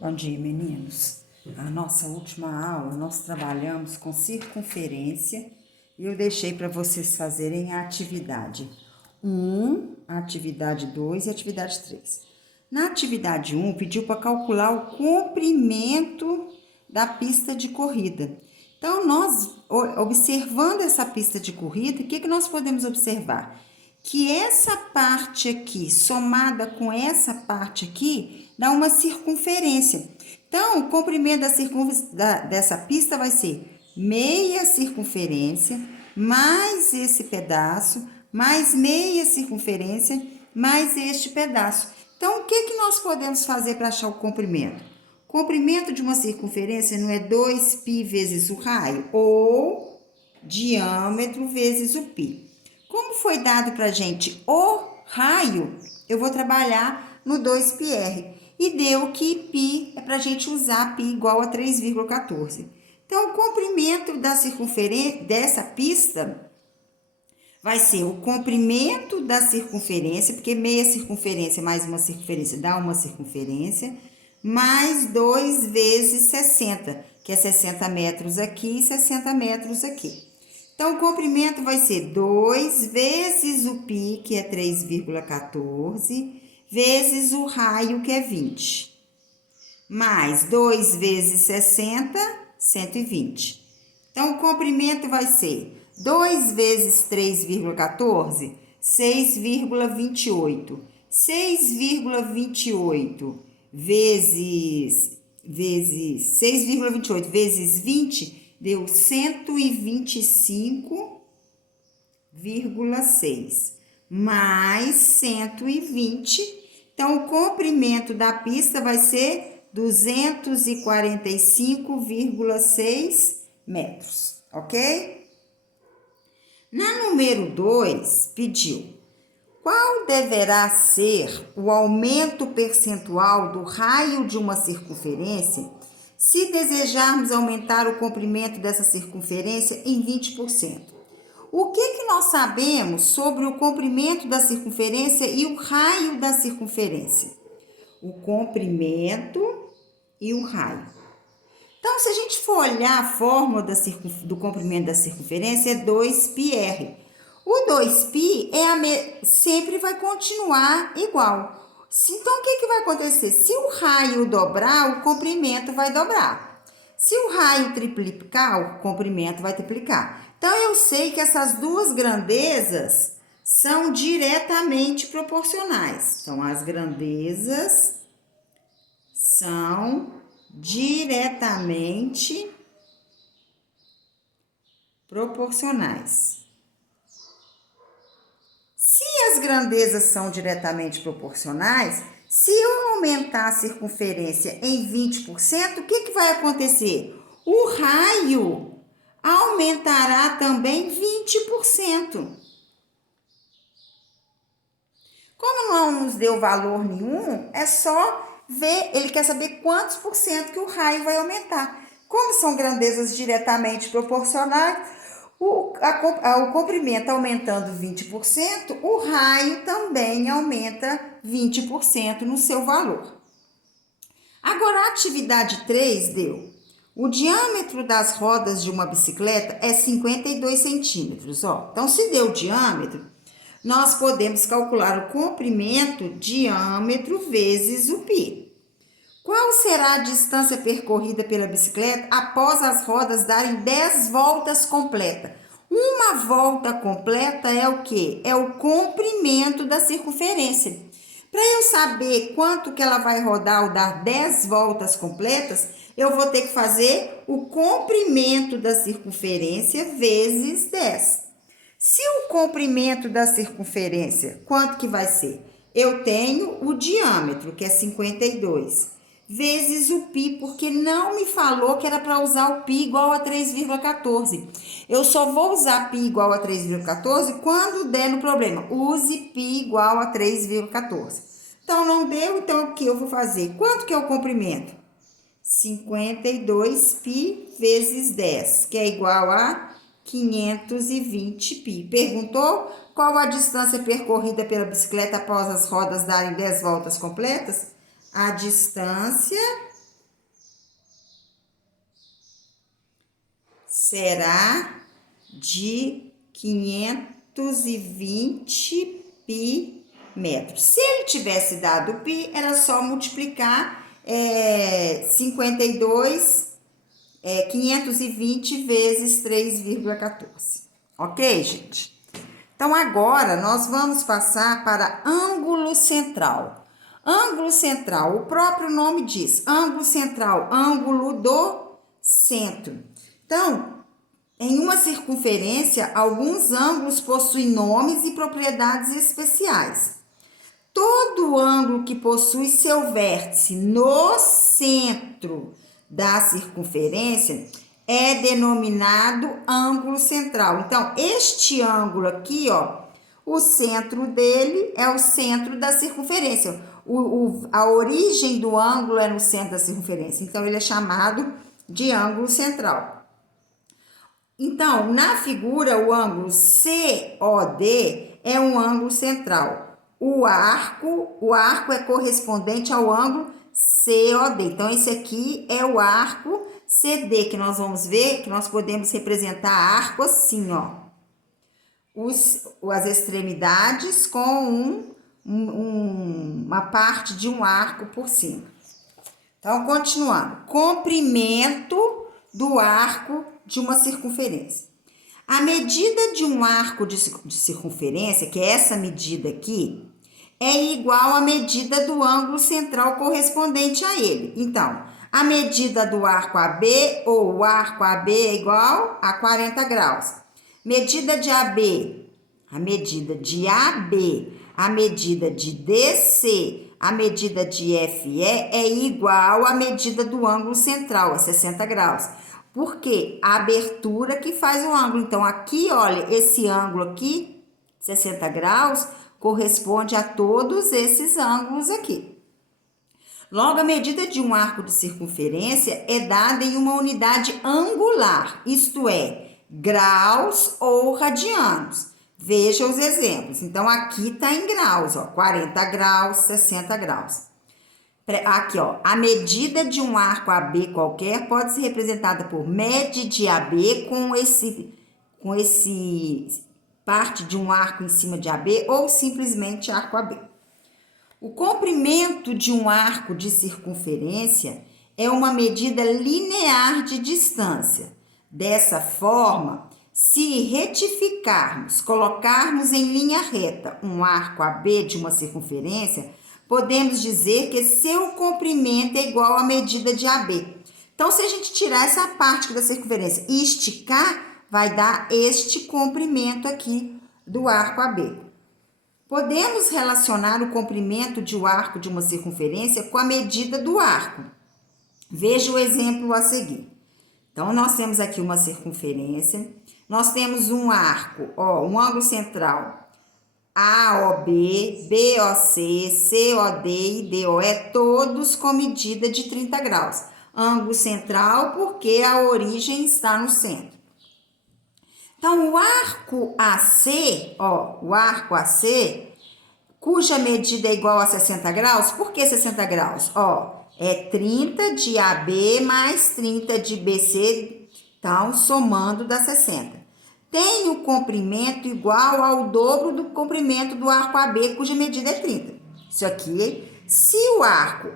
Bom dia, meninos. A nossa última aula, nós trabalhamos com circunferência e eu deixei para vocês fazerem a atividade 1, a atividade 2 e a atividade 3. Na atividade 1, pediu para calcular o comprimento da pista de corrida. Então, nós, observando essa pista de corrida, o que nós podemos observar? Que essa parte aqui, somada com essa parte aqui, dá uma circunferência. Então, o comprimento dessa pista vai ser meia circunferência, mais esse pedaço, mais meia circunferência, mais este pedaço. Então, o que nós podemos fazer para achar o comprimento? O comprimento de uma circunferência não é 2π vezes o raio, ou diâmetro vezes o π. Como foi dado para a gente o raio, eu vou trabalhar no 2πr. E deu que π é para a gente usar π igual a 3,14. Então, o comprimento da circunferência dessa pista vai ser o comprimento da circunferência, porque meia circunferência mais uma circunferência dá uma circunferência, mais 2 vezes 60, que é 60 metros aqui e 60 metros aqui. Então, o comprimento vai ser 2 vezes o π, que é 3,14, vezes o raio, que é 20. Mais 2 vezes 60, 120. Então, o comprimento vai ser 2 vezes 3,14, 6,28. 6,28 vezes 6,28 vezes 20 deu 125,6 mais 120. Então, o comprimento da pista vai ser 245,6 metros, ok? Na número 2, pediu: qual deverá ser o aumento percentual do raio de uma circunferência se desejarmos aumentar o comprimento dessa circunferência em 20%? O que nós sabemos sobre o comprimento da circunferência e o raio da circunferência? O comprimento e o raio. Então, se a gente for olhar a fórmula do comprimento da circunferência, é 2πr. O 2π sempre vai continuar igual. Então, o que vai acontecer? Se o raio dobrar, o comprimento vai dobrar. Se o raio triplicar, o comprimento vai triplicar. Então, eu sei que essas duas grandezas são diretamente proporcionais. Então, as grandezas são diretamente proporcionais. Se as grandezas são diretamente proporcionais, se eu aumentar a circunferência em 20%, o que vai acontecer? O raio aumentará também 20%. Como não nos deu valor nenhum, é só ver, ele quer saber quantos por cento que o raio vai aumentar. Como são grandezas diretamente proporcionais, o comprimento aumentando 20%, o raio também aumenta 20% no seu valor. Agora, a atividade 3 deu: o diâmetro das rodas de uma bicicleta é 52 centímetros. Então, se deu o diâmetro, nós podemos calcular o comprimento, diâmetro, vezes o π. Qual será a distância percorrida pela bicicleta após as rodas darem 10 voltas completas? Uma volta completa é o quê? É o comprimento da circunferência. Para eu saber quanto que ela vai rodar ao dar 10 voltas completas, eu vou ter que fazer o comprimento da circunferência vezes 10. Se o comprimento da circunferência, quanto que vai ser? Eu tenho o diâmetro, que é 52, vezes o π, porque não me falou que era para usar o π igual a 3,14. Eu só vou usar π igual a 3,14 quando der no problema. Use π igual a 3,14. Então, não deu, então o que eu vou fazer? Quanto que é o comprimento? 52π vezes 10, que é igual a 520π. Perguntou qual a distância percorrida pela bicicleta após as rodas darem 10 voltas completas? A distância será de 520 π metros. Se ele tivesse dado π, era só multiplicar 520 vezes 3,14. Ok, gente? Então, agora nós vamos passar para ângulo central. Ângulo central, o próprio nome diz, ângulo central, ângulo do centro. Então, em uma circunferência, alguns ângulos possuem nomes e propriedades especiais. Todo ângulo que possui seu vértice no centro da circunferência é denominado ângulo central. Então, este ângulo aqui, ó, o centro dele é o centro da circunferência. A origem do ângulo é no centro da circunferência. Então, ele é chamado de ângulo central. Então, na figura, o ângulo COD é um ângulo central. O arco é correspondente ao ângulo COD. Então, esse aqui é o arco CD, que nós vamos ver que nós podemos representar arco assim, ó. As extremidades com uma parte de um arco por cima. Então, continuando. Comprimento do arco de uma circunferência. A medida de um arco de circunferência, que é essa medida aqui, é igual à medida do ângulo central correspondente a ele. Então, a medida do arco AB ou o arco AB é igual a 40 graus. Medida de AB, a medida de AB, a medida de DC, a medida de FE é igual à medida do ângulo central, a 60 graus. Porque a abertura que faz o ângulo. Então, aqui, olha, esse ângulo aqui, 60 graus, corresponde a todos esses ângulos aqui. Logo, a medida de um arco de circunferência é dada em uma unidade angular, isto é, graus ou radianos. Veja os exemplos. Então, aqui está em graus, ó, 40 graus, 60 graus. Aqui, ó, a medida de um arco AB qualquer pode ser representada por média de AB com esse parte de um arco em cima de AB ou simplesmente arco AB. O comprimento de um arco de circunferência é uma medida linear de distância. Dessa forma, se retificarmos, colocarmos em linha reta um arco AB de uma circunferência, podemos dizer que seu comprimento é igual à medida de AB. Então, se a gente tirar essa parte da circunferência e esticar, vai dar este comprimento aqui do arco AB. Podemos relacionar o comprimento de um arco de uma circunferência com a medida do arco. Veja o exemplo a seguir. Então, nós temos aqui uma circunferência, nós temos um arco, ó, um ângulo central AOB, BOC, COD e DOE, todos com medida de 30 graus. Ângulo central porque a origem está no centro. Então, o arco AC, ó, o arco AC, cuja medida é igual a 60 graus, por que 60 graus? Ó, é 30 de AB mais 30 de BC, então, somando dá 60. Tem o comprimento igual ao dobro do comprimento do arco AB, cuja medida é 30. Isso aqui, se o arco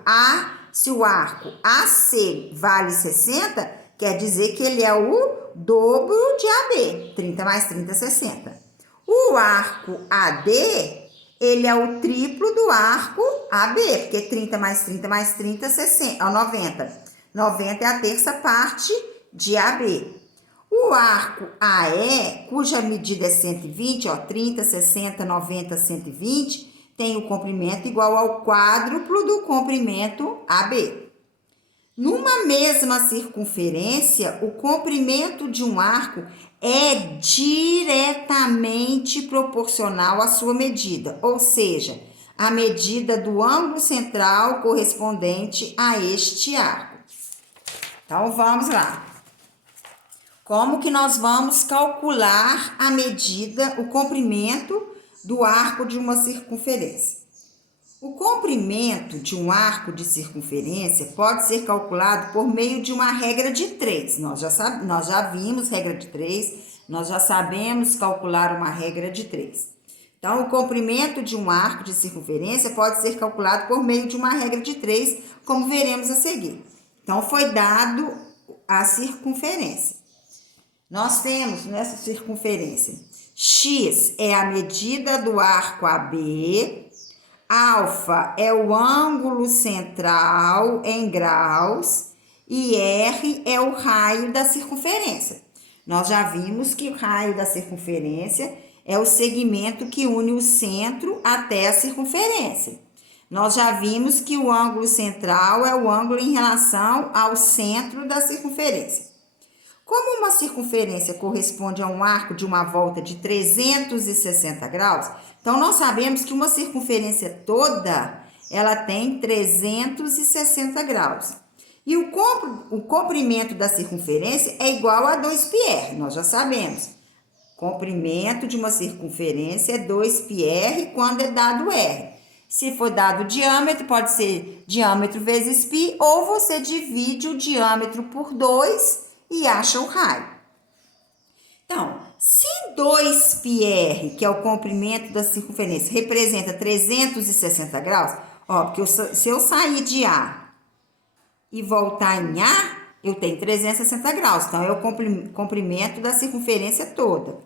AC vale 60, quer dizer que ele é o dobro de AB. 30 mais 30, 60. O arco AD, ele é o triplo do arco AB, porque 30 mais 30 mais 30, 60, 90. 90 é a terça parte de AB. O arco AE, cuja medida é 120, ó, 30, 60, 90, 120, tem o comprimento igual ao quádruplo do comprimento AB. Numa mesma circunferência, o comprimento de um arco é diretamente proporcional à sua medida, ou seja, a medida do ângulo central correspondente a este arco. Então, vamos lá. Como que nós vamos calcular a medida, o comprimento do arco de uma circunferência? O comprimento de um arco de circunferência pode ser calculado por meio de uma regra de 3. Nós já vimos regra de 3, nós já sabemos calcular uma regra de 3. Então, o comprimento de um arco de circunferência pode ser calculado por meio de uma regra de 3, como veremos a seguir. Então, foi dado a circunferência. Nós temos nessa circunferência, x é a medida do arco AB, alfa é o ângulo central em graus e R é o raio da circunferência. Nós já vimos que o raio da circunferência é o segmento que une o centro até a circunferência. Nós já vimos que o ângulo central é o ângulo em relação ao centro da circunferência. Como uma circunferência corresponde a um arco de uma volta de 360 graus, então nós sabemos que uma circunferência toda, ela tem 360 graus. E o comprimento da circunferência é igual a 2πr, nós já sabemos. Comprimento de uma circunferência é 2πr quando é dado r. Se for dado diâmetro, pode ser diâmetro vezes π, ou você divide o diâmetro por 2 e acha o raio. Então, se 2πr, que é o comprimento da circunferência, representa 360 graus, ó, porque se eu sair de A e voltar em A, eu tenho 360 graus, então é o comprimento da circunferência toda.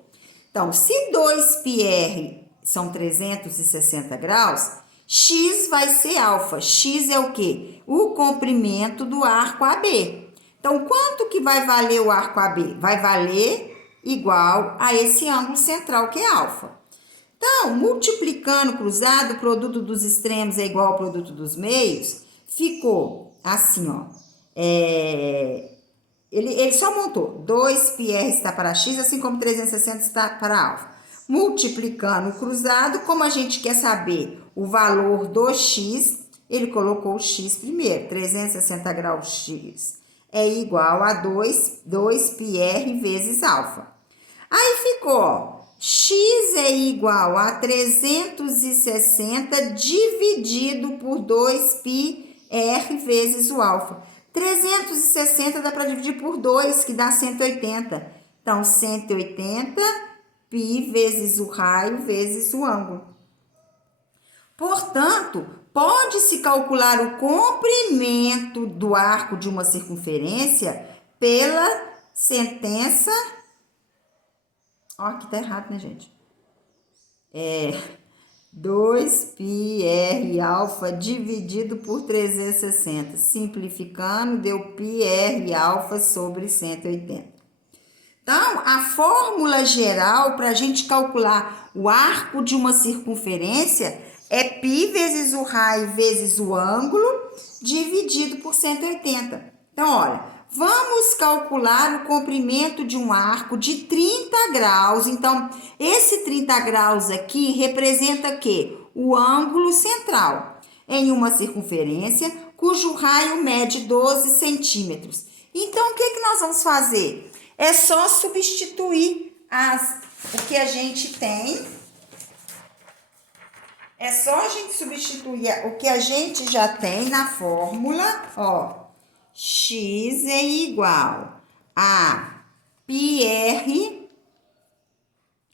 Então, se 2πr são 360 graus, x vai ser alfa. X é o quê? O comprimento do arco AB. Então, quanto que vai valer o arco AB? Vai valer igual a esse ângulo central, que é alfa. Então, multiplicando cruzado, o produto dos extremos é igual ao produto dos meios, ficou assim, ó. Ele só montou 2πr está para x, assim como 360 está para alfa. Multiplicando o cruzado, como a gente quer saber o valor do x, ele colocou o x primeiro, 360 graus x é igual a 2πr vezes alfa. Aí ficou, ó, x é igual a 360 dividido por 2πr vezes o alfa. 360 dá para dividir por 2, que dá 180. Então, 180 π vezes o raio vezes o ângulo. Portanto, pode-se calcular o comprimento do arco de uma circunferência pela sentença... Ó, aqui tá errado, né, gente? 2πr alfa dividido por 360. Simplificando, deu πr alfa sobre 180. Então, a fórmula geral para a gente calcular o arco de uma circunferência é π vezes o raio vezes o ângulo dividido por 180. Então, olha, vamos calcular o comprimento de um arco de 30 graus. Então, esse 30 graus aqui representa o quê? O ângulo central em uma circunferência cujo raio mede 12 centímetros. Então, o que nós vamos fazer? É só substituir o que a gente tem. É só a gente substituir o que a gente já tem na fórmula, ó. X é igual a πr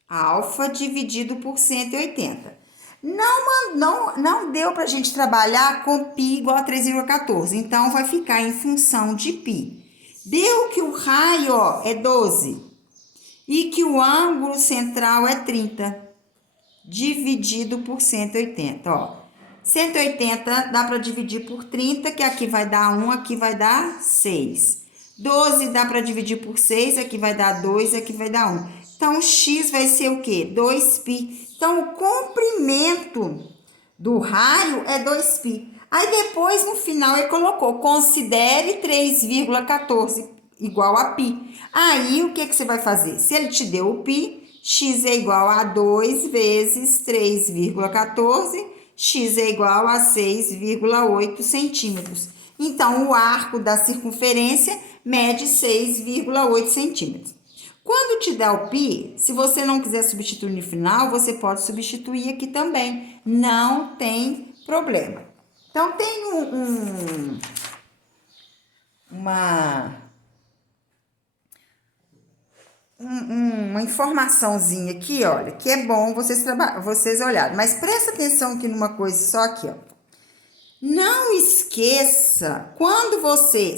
alfa dividido por 180. Não deu para a gente trabalhar com π igual a 3,14, então vai ficar em função de π. Deu que o raio, ó, é 12 e que o ângulo central é 30, dividido por 180, ó. 180 dá para dividir por 30, que aqui vai dar 1, aqui vai dar 6. 12 dá para dividir por 6, aqui vai dar 2, aqui vai dar 1. Então, x vai ser o quê? 2π. Então, o comprimento do raio é 2π. Aí, depois, no final, ele colocou, considere 3,14 igual a π. Aí, o que você vai fazer? Se ele te deu o π, x é igual a 2 vezes 3,14, x é igual a 6,8 centímetros. Então, o arco da circunferência mede 6,8 centímetros. Quando te dá o π, se você não quiser substituir no final, você pode substituir aqui também. Não tem problema. Então, tem uma informaçãozinha aqui, olha, que é bom vocês olharem. Mas presta atenção aqui numa coisa só aqui, ó. Não esqueça,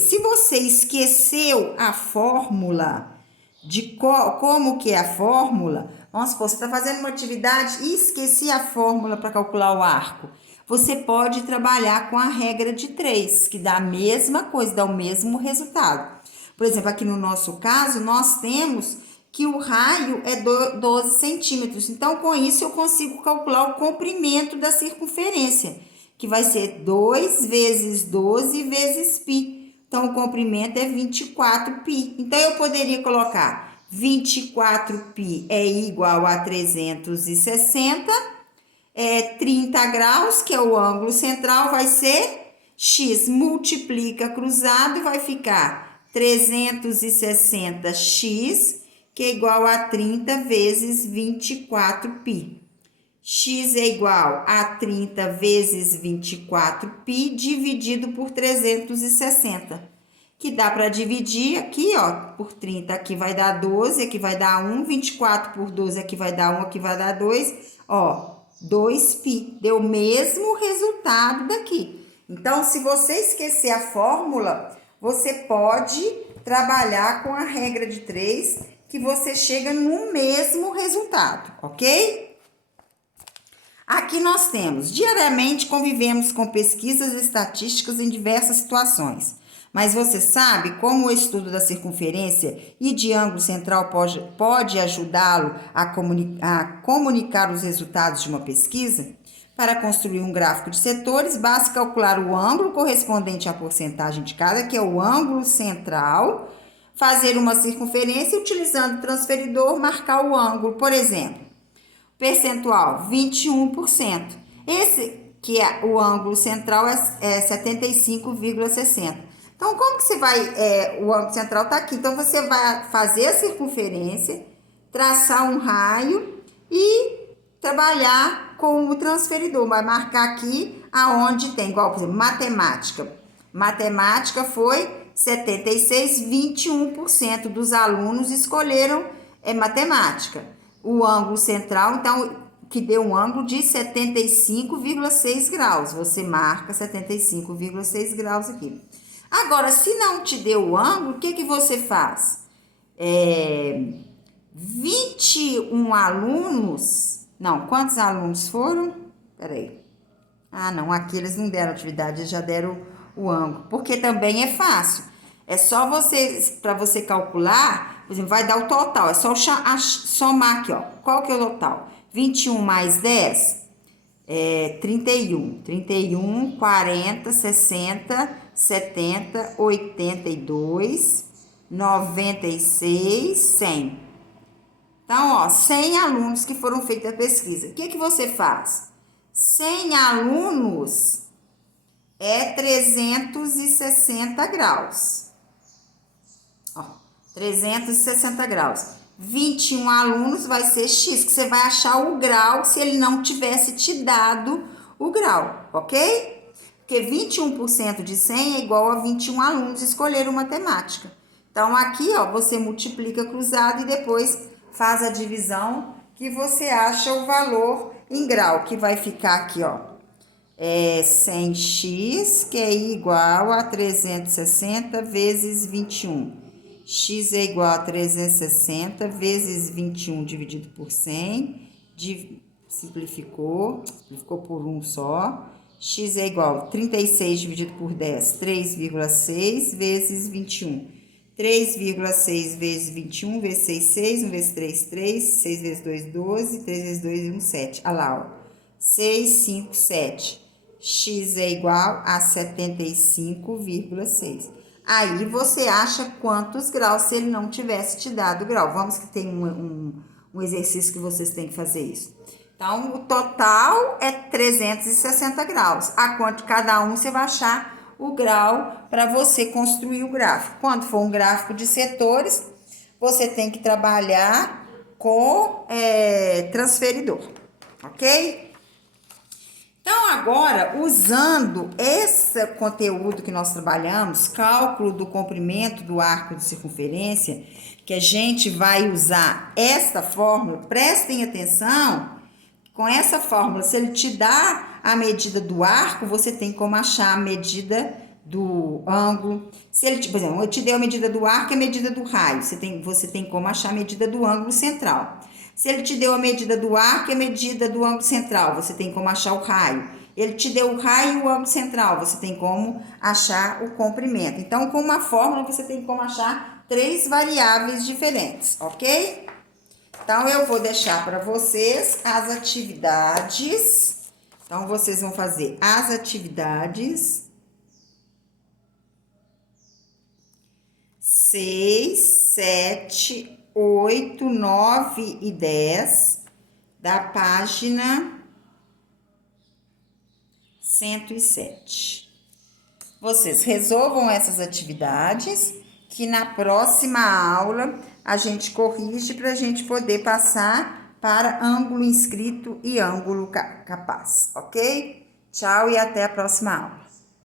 se você esqueceu a fórmula de como que é a fórmula, vamos supor, você está fazendo uma atividade e esqueci a fórmula para calcular o arco. Você pode trabalhar com a regra de 3, que dá a mesma coisa, dá o mesmo resultado. Por exemplo, aqui no nosso caso, nós temos que o raio é 12 centímetros. Então, com isso, eu consigo calcular o comprimento da circunferência, que vai ser 2 vezes 12 vezes π. Então, o comprimento é 24π. Então, eu poderia colocar 24π é igual a 360, 30 graus, que é o ângulo central, vai ser x, multiplica cruzado, vai ficar 360x, que é igual a 30 vezes 24π. X é igual a 30 vezes 24π dividido por 360, que dá para dividir aqui, ó, por 30, aqui vai dar 12, aqui vai dar 1, 24 por 12, aqui vai dar 1, aqui vai dar 2, ó, 2π, deu o mesmo resultado daqui. Então, se você esquecer a fórmula, você pode trabalhar com a regra de 3, que você chega no mesmo resultado, ok? Aqui nós temos, diariamente convivemos com pesquisas estatísticas em diversas situações. Mas você sabe como o estudo da circunferência e de ângulo central pode ajudá-lo a comunicar os resultados de uma pesquisa? Para construir um gráfico de setores, basta calcular o ângulo correspondente à porcentagem de cada, que é o ângulo central, fazer uma circunferência utilizando o transferidor, marcar o ângulo, por exemplo. Percentual, 21%. Esse que é o ângulo central é 75,60. Então, como que você vai... o ângulo central está aqui. Então, você vai fazer a circunferência, traçar um raio e trabalhar com o transferidor. Vai marcar aqui aonde tem, igual, por exemplo, matemática. Matemática foi 76, 21% dos alunos escolheram matemática. O ângulo central, então, que deu um ângulo de 75,6 graus. Você marca 75,6 graus aqui. Agora, se não te deu o ângulo, o que você faz? 21 alunos... Não, quantos alunos foram? Peraí. Ah, não, aqui eles não deram atividade, eles já deram o ângulo. Porque também é fácil. É só para você calcular, por exemplo, vai dar o total. É só somar aqui, ó. Qual que é o total? 21 mais 10 é 31. 31, 40, 60, 70, 82, 96, 100. Então, ó, 100 alunos que foram feitas a pesquisa. O que você faz? 100 alunos é 360 graus. 360 graus. 21 alunos vai ser X, que você vai achar o grau se ele não tivesse te dado o grau, ok? Porque 21% de 100 é igual a 21 alunos escolheram matemática. Então, aqui, ó, você multiplica cruzado e depois faz a divisão que você acha o valor em grau, que vai ficar aqui, ó. 100x, que é igual a 360 vezes 21. X é igual a 360 vezes 21 dividido por 100, simplificou por 1 só. X é igual a 36 dividido por 10, 3,6 vezes 21. 3,6 vezes 21, vezes 6, 6, 1 vezes 3, 3, 6 vezes 2, 12, 3 vezes 2, 1, 7. Olha lá, ó. 6, 5, 7. X é igual a 75,6. Aí você acha quantos graus se ele não tivesse te dado o grau. Vamos que tem um exercício que vocês têm que fazer isso. Então, o total é 360 graus. A quanto cada um você vai achar o grau para você construir o gráfico. Quando for um gráfico de setores, você tem que trabalhar com transferidor, ok? Então, agora, usando esse conteúdo que nós trabalhamos, cálculo do comprimento do arco de circunferência, que a gente vai usar esta fórmula, prestem atenção, com essa fórmula, se ele te dá a medida do arco, você tem como achar a medida do ângulo. Se ele, por exemplo, eu te dei a medida do arco e a medida do raio, você tem como achar a medida do ângulo central. Se ele te deu a medida do arco e a medida do ângulo central, você tem como achar o raio. Ele te deu o raio e o ângulo central, você tem como achar o comprimento. Então, com uma fórmula, você tem como achar 3 variáveis diferentes, ok? Então, eu vou deixar para vocês as atividades. Então, vocês vão fazer as atividades 6, 7, 8, 9 e 10 da página 107. Vocês resolvam essas atividades, que na próxima aula a gente corrige para a gente poder passar para ângulo inscrito e ângulo capaz, ok? Tchau e até a próxima aula.